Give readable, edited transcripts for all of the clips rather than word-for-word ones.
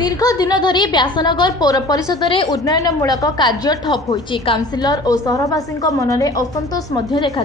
दीर्घ दिन धरी व्यासनगर पौर परिषद में उन्नयनमूलक कार्य ठप होईछि। काउंसिलर और सहरवासी मन में असंतोष देखा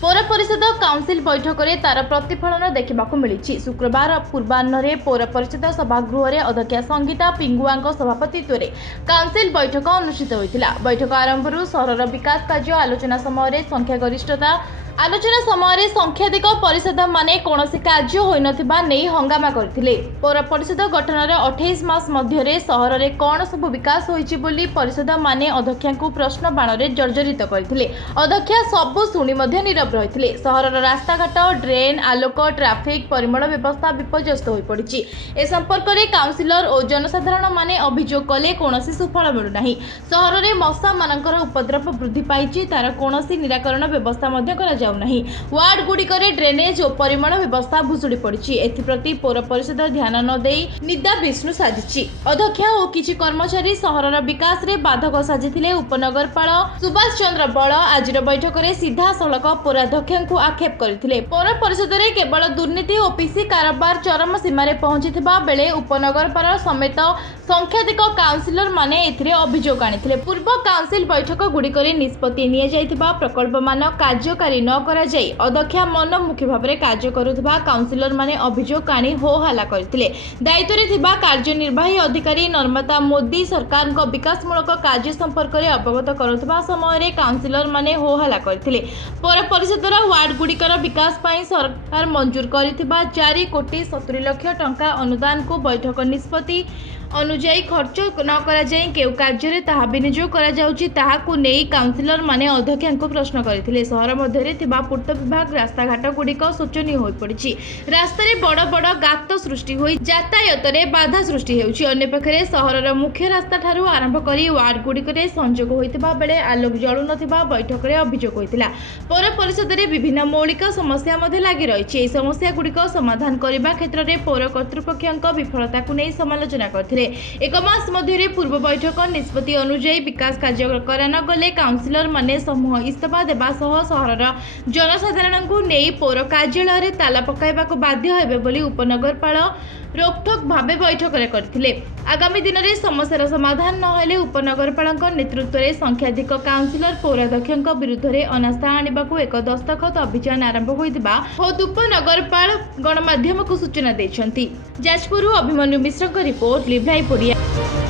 पौर परिषद काउंसिल बैठक में तार प्रतिफलन देखा मिली। शुक्रवार पूर्वाह्न पौर परिषद सभागृह में अध्यक्षा संगीता पिंगुआ सभापतित्व में काउंसिल बैठक अनुष्ठित होता। बैठक आरंभ सहर विकास कार्य आलोचना समय संख्यागरिष्ठता आलोचना समय संख्याधिक परिषद माने कौनसी कार्य होई नथिबा नहीं हंगामा करथिले। पौर परिषद गठन 28 मास मध्य सहर में कौन सब विकास होईछि बोली परिषद माने अध्यक्षा को प्रश्न बाण में जर्जरित करथिले। अध्यक्षा सबु शुणी मध्य नीरव रहिथिले। सहरर रास्ताघाट ड्रेन आलोक ट्राफिक परिमल व्यवस्था विपर्यस्त होई पड़िछि। ए संपर्क में काउंसिलर और जनसाधारण माने अभियोग कले कौनसी सुफल मिलुनाही। सहर में मशा मानकर उपद्रव वृद्धि पाइछि तार कौनसी निराकरण व्यवस्था मध्य करा नहीं। वार्ड गुड़िक ड्रेनेज और परिमल व्यवस्था भुशुड़ी पड़ी। एप्रति पौर परिषद ध्यान न दे निदा विष्णु साजिछि। अध्यक्षा और किछि कर्मचारी सहरर विकास रे बाधक साजिथिले। उपनगरपाल सुभाष चंद्र बल आज बैठक में सीधा सड़क पौराध्यक्ष को आक्षेप करथिले। पौर परिषद में केवल दुर्नीति और पीसी कारोबार चरम सीमा पहुंचीथिबा बेले उपनगरपाल समेत संख्याधिक काउंसिलर माने एथिरे अभियोग आनिथिले। पूर्व काउंसिल बैठक गुड़िक निष्पत्ति निया जाइथिबा प्रकल्प मान कार्यकारी न करा जाई अध्यक्षा मनमुखी भाव में कार्य करुथिबा काउंसिलर माने अभियोग आनी हो हल्ला करथिले। दायित्व रे थिबा कार्यनिर्वाही अधिकारी नर्मदा मोदी सरकार को विकासमूलक कार्य संपर्क में अवगत करुथिबा समय रे काउंसिलर माने हो हल्ला करथिले। पौर परिषदर वार्ड गुड़िकर विकास पाई सरकार मंजूर करिथिबा 4 कोटी 70 लाख टंका अनुदान को बैठक निष्पत्ति अनुजाई खर्च न करा जाए केउ कार्य ताहा विनियोग करा जाउची ताहाकु नेई काउंसिलर माने अध्यक्षा को प्रश्न करथिले। सहर मध्य थिबा पूर्त विभाग रास्ताघाट गुड़िक शोचनीय होई पड़िछि। रास्ता रे बड़ बड़ गात सृष्टि होई यातायात रे बाधा सृष्टि हेउछि। अन्य पक्षरे सहरर मुख्य रास्ता ठारू आरंभ करी वार्ड गुड़िक रे संजोग होइतिबा बेले आलोक जळु नथिबा बैठक रे अभियोग होइतिला। पौर परिषद रे विभिन्न मौलिक समस्या मध्ये लागि रहिछि। एई समस्या गुड़िक समाधान करबा क्षेत्र रे पौर कर्तृपक्षक विफलता को नै समालोचना करथिले। एक मास मध्य पूर्व बैठक निष्पत्ति अनुजाई विकास कार्य करा न गले काउंसिलर माने समूह इस्तीफा देवा सह सहरर जनसाधारण को नहीं पौर कार्यालय ताला पकाइबा को बाध्य हेबे बोली उपनगरपाल रोकठोक भावे बैठक करथिले। आगामी दिन में समस्यार समाधान नहेले उपनगरपाल नेतृत्व में संख्याधिक काउंसिलर पौराध्यक्ष विरुद्ध में अनास्था आनिबाकु एक दस्तखत अभियान आरंभ होइतिबा खोद उपनगरपाल गणमाध्यम को सूचना दैछंती। जाजपुर अभिमन्यु मिश्र रिपोर्ट लिव लाइव ओडिया।